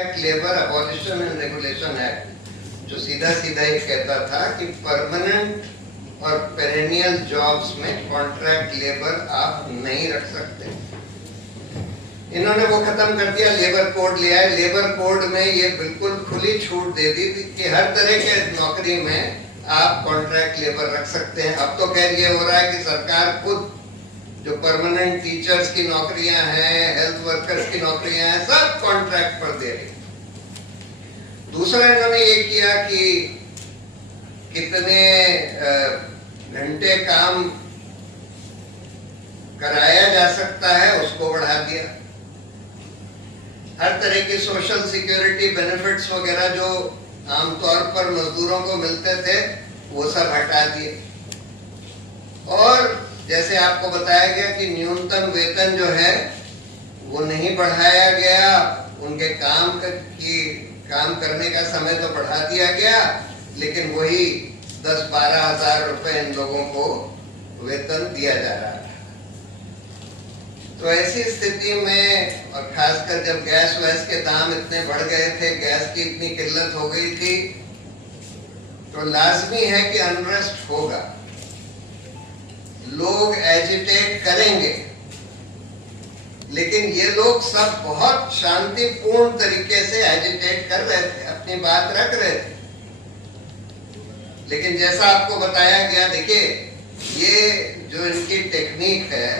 Act labour abolition and regulation act जो सीधा सीधा ये कहता था कि परमानेंट और पेरेनियल जॉब्स में कॉन्ट्रैक्ट लेबर आप नहीं रख सकते। इन्होंने वो खत्म कर दिया, लेबर कोड ले आए। लेबर कोड में ये बिल्कुल खुली छूट दे दी थी कि हर तरह के नौकरी में आप कॉन्ट्रैक्ट लेबर रख सकते हैं। अब तो खैर ये हो रहा है कि सरकार खुद जो परमानेंट टीचर्स की नौकरियां हैं, हेल्थ वर्कर्स की नौकरियां हैं, सब कॉन्ट्रैक्ट पर दे रही। दूसरा इन्होंने ये किया कि कितने घंटे काम कराया जा सकता है उसको बढ़ा दिया। हर तरह की सोशल सिक्योरिटी बेनिफिट्स वगैरह जो आमतौर पर मजदूरों को मिलते थे वो सब हटा दिए। और जैसे आपको बताया गया कि न्यूनतम वेतन जो है वो नहीं बढ़ाया गया, उनके काम करने का समय तो बढ़ा दिया गया, लेकिन वही 10-12 हजार रुपए इन लोगों को वेतन दिया जा रहा है। तो ऐसी स्थिति में, और खासकर जब गैस वैस के दाम इतने बढ़ गए थे, गैस की इतनी किल्लत हो गई थी, तो लाजमी है कि अनरेस्ट होगा, लोग एजिटेट करेंगे। लेकिन ये लोग सब बहुत शांतिपूर्ण तरीके से एजिटेट कर रहे थे, अपनी बात रख रहे थे। लेकिन जैसा आपको बताया गया, देखिए ये जो इनकी टेक्निक है,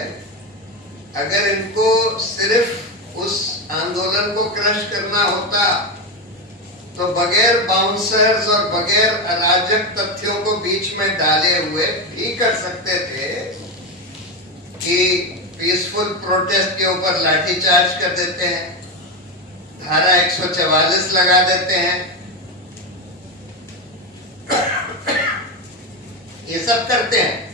अगर इनको सिर्फ उस आंदोलन को क्रश करना होता तो बगैर बाउंसर्स और बगैर अराजक तथ्यों को बीच में डाले हुए भी कर सकते थे कि पीसफुल प्रोटेस्ट के ऊपर लाठीचार्ज कर देते हैं, धारा 144 लगा देते हैं, ये सब करते हैं।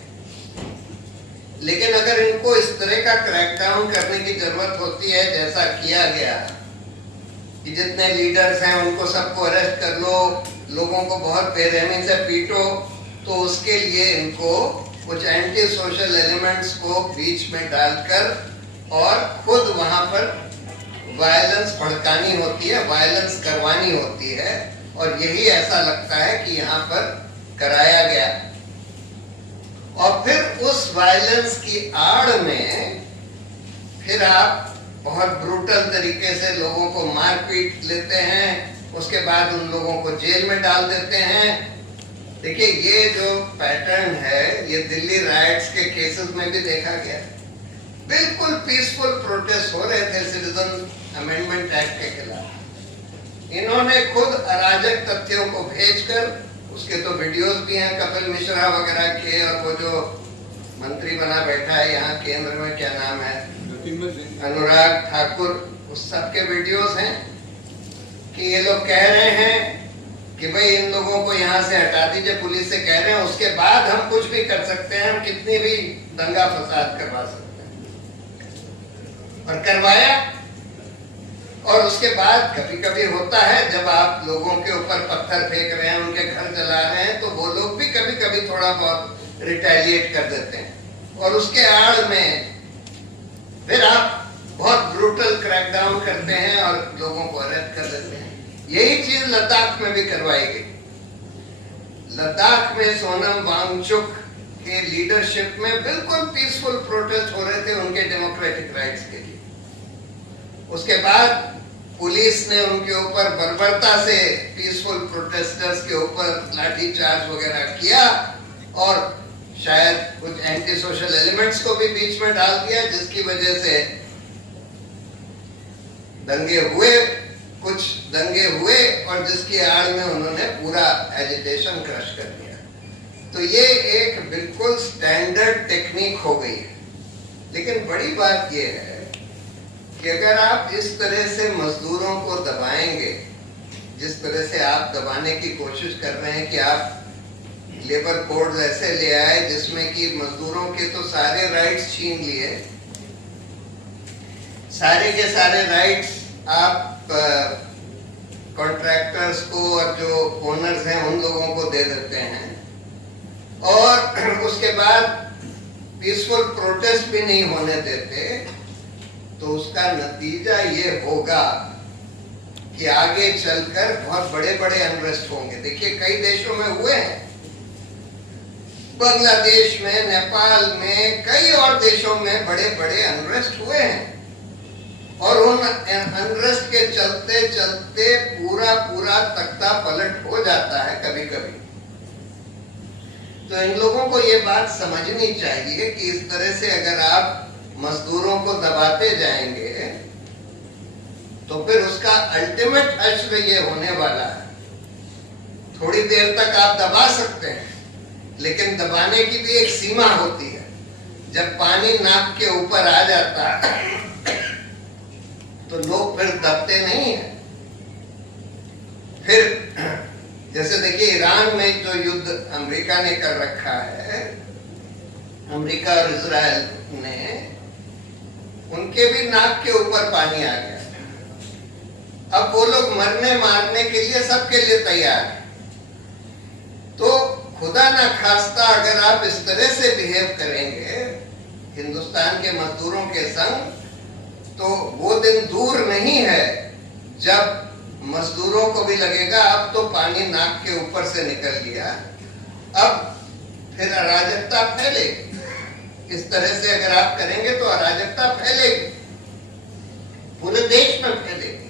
लेकिन अगर इनको इस तरह का क्रैकडाउन करने की जरूरत होती है, जैसा किया गया कि जितने लीडर्स हैं उनको सबको अरेस्ट कर लो, लोगों को बहुत बेरहमी से पीटो, तो उसके लिए इनको कुछ एंटी सोशल एलिमेंट्स को बीच में डालकर और खुद वहां पर वायलेंस भड़कानी होती है, वायलेंस करवानी होती है। और यही ऐसा लगता है कि यहाँ पर कराया गया। और फिर उस वायलेंस की आड़ में फिर आप बहुत ब्रूटल तरीके से लोगों को मार पीट लेते हैं, उसके बाद उन लोगों को जेल में डाल देते हैं। देखिए ये जो पैटर्न है ये दिल्ली राइट्स के केसेस में भी देखा गया। बिल्कुल पीसफुल प्रोटेस्ट हो रहे थे सिटीजन अमेंडमेंट एक्ट के खिलाफ, इन्होंने खुद अराजक तथ्यों को भेजकर, उसके तो वीडियोस भी हैं कपिल मिश्रा वगैरह के, और वो जो मंत्री बना बैठा है यहाँ केंद्र में, क्या नाम है, अनुराग ठाकुर, उस सब के वीडियोस हैं कि ये लोग कह रहे हैं कि भाई इन लोगों को यहाँ से हटा दीजिए, पुलिस से कह रहे हैं, उसके बाद हम कुछ भी कर सकते हैं, हम कितनी भी दंगा फसाद करवा सकते हैं। और करवाया। और उसके बाद कभी कभी होता है जब आप लोगों के ऊपर पत्थर फेंक रहे हैं, उनके घर जला रहे हैं, तो वो लोग भी कभी कभी थोड़ा बहुत रिटेलिएट कर देते हैं। और उसके आड़ में फिर आप बहुत ब्रूटल क्रैकडाउन करते हैं और लोगों को अरेस्ट कर देते हैं। यही चीज लद्दाख में भी करवाई गई। लद्दाख में सोनम वांगचुक के लीडरशिप में बिल्कुल पीसफुल प्रोटेस्ट हो रहे थे उनके डेमोक्रेटिक राइट्स के लिए। उसके बाद पुलिस ने उनके ऊपर बर्बरता से पीसफुल प्रोटेस्टर्स के ऊपर लाठीचार्ज वगैरह किया और शायद कुछ एंटी सोशल एलिमेंट्स को भी बीच में डाल दिया, जिसकी वजह से दंगे हुए और जिसकी आड़ में उन्होंने पूरा एजिटेशन क्रश कर दिया। तो ये एक बिल्कुल स्टैंडर्ड टेक्निक हो गई है। लेकिन बड़ी बात ये है कि अगर आप इस तरह से मजदूरों को दबाएंगे, जिस तरह से आप दबाने की कोशिश कर रहे हैं कि आप लेबर कोड ऐसे ले आए जिसमें कि मजदूरों के तो सारे राइट्स छीन लिए, सारे के सारे राइट्स आप कॉन्ट्रैक्टर्स को और जो ओनर्स हैं उन लोगों को दे देते हैं, और उसके बाद पीसफुल प्रोटेस्ट भी नहीं होने देते, तो उसका नतीजा ये होगा कि आगे चलकर बहुत बड़े बड़े अनरेस्ट होंगे। देखिए कई देशों में हुए हैं, बांग्लादेश में, नेपाल में, कई और देशों में बड़े बड़े अनरेस्ट हुए हैं और उन अनरेस्ट के चलते चलते पूरा पूरा तख्ता पलट हो जाता है कभी कभी। तो इन लोगों को ये बात समझनी चाहिए कि इस तरह से अगर आप मजदूरों को दबाते जाएंगे तो फिर उसका अल्टीमेट हश्र ये होने वाला है। थोड़ी देर तक आप दबा सकते हैं, लेकिन दबाने की भी एक सीमा होती है। जब पानी नाक के ऊपर आ जाता है तो लोग फिर दबते नहीं हैं। फिर जैसे देखिए ईरान में जो युद्ध अमेरिका ने कर रखा है, अमेरिका और इजराइल ने, उनके भी नाक के ऊपर पानी आ गया। अब वो लोग मरने मारने के लिए सबके लिए तैयार है। तो खुदा ना खास्ता अगर आप इस तरह से बिहेव करेंगे हिंदुस्तान के मजदूरों के संग, तो वो दिन दूर नहीं है जब मजदूरों को भी लगेगा अब तो पानी नाक के ऊपर से निकल गया, अब फिर अराजकता फैलेगी। इस तरह से अगर आप करेंगे तो अराजकता फैलेगी, पूरे देश में फैलेगी।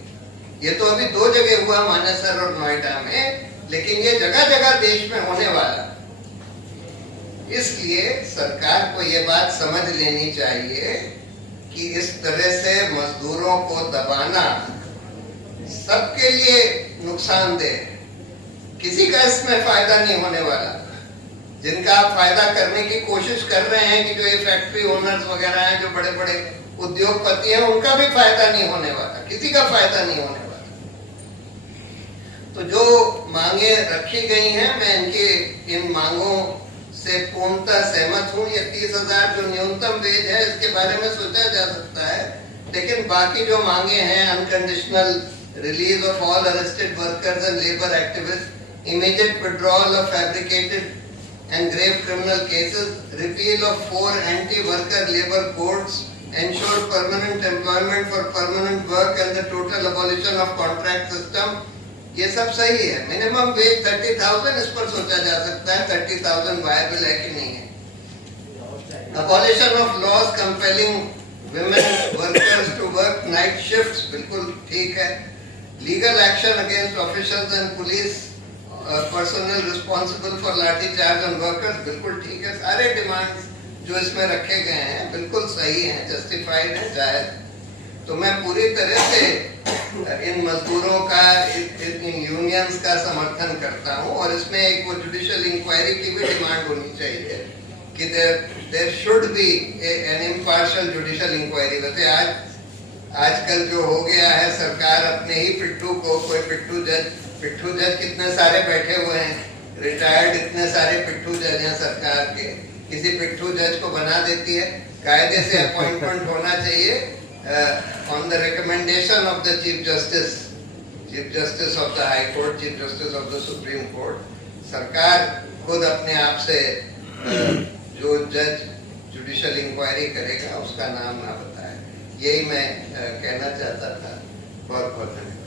ये तो अभी 2 जगह हुआ, मानेसर और नोएडा में, लेकिन ये जगह जगह देश में होने वाला। इसलिए सरकार को ये बात समझ लेनी चाहिए कि इस तरह से मजदूरों को दबाना सबके लिए नुकसानदेह, किसी का इसमें फायदा नहीं होने वाला। जिनका आप फायदा करने की कोशिश कर रहे हैं कि जो ये फैक्ट्री ओनर्स वगैरह हैं, जो बड़े बड़े उद्योगपति हैं, उनका भी फायदा नहीं होने वाला, किसी का फायदा नहीं होने वाला। तो जो मांगे रखी गई हैं, मैं इनकी इन मांगों से पूर्णतः सहमत हूँ। ये 30,000 जो न्यूनतम वेज है, इसके बारे में सोचा जा सकता है, लेकिन बाकी जो मांगे हैं, unconditional release of all arrested workers and labour activist, immediate withdrawal of fabricated and grave criminal cases, repeal of 4 anti-worker labor codes, ensure permanent employment for permanent work and the total abolition of contract system, ये सब सही है। Minimum wage 30,000, इस पर सोचा जा सकता है 30,000 वायबल है कि नहीं है। Abolition of laws compelling women workers to work night shifts, बिल्कुल ठीक है। Legal action against officials and police personal responsible for लाठी चार्ज ऑन वर्कर्स, बिल्कुल ठीक है। सारे डिमांड्स जो इसमें रखे गए हैं बिल्कुल सही हैं, जस्टिफाइड है, जायज। तो मैं पूरी तरह से इन मजदूरों का, इन यूनियंस का समर्थन करता हूं और इसमें एक वो जुडिशियल इंक्वायरी की भी डिमांड होनी चाहिए कि there should be an impartial judicial inquiry. वैसे आजकल जो हो गया है, सरकार अपने ही पिट्ठू को, कोई पिट्ठू जज कितने सारे बैठे हुए हैं, रिटायर्ड इतने सारे पिट्ठू जज हैं सरकार के, किसी पिट्ठू जज को बना देती है। कायदे से अपॉइंटमेंट होना चाहिए on the recommendation of the chief justice of the high court, chief justice of the supreme court. सरकार खुद अपने आप से जो जज जुडिशियल इंक्वायरी करेगा उसका नाम ना बताए। यही मैं कहना चाहता था। बहुत बहुत धन्यवाद।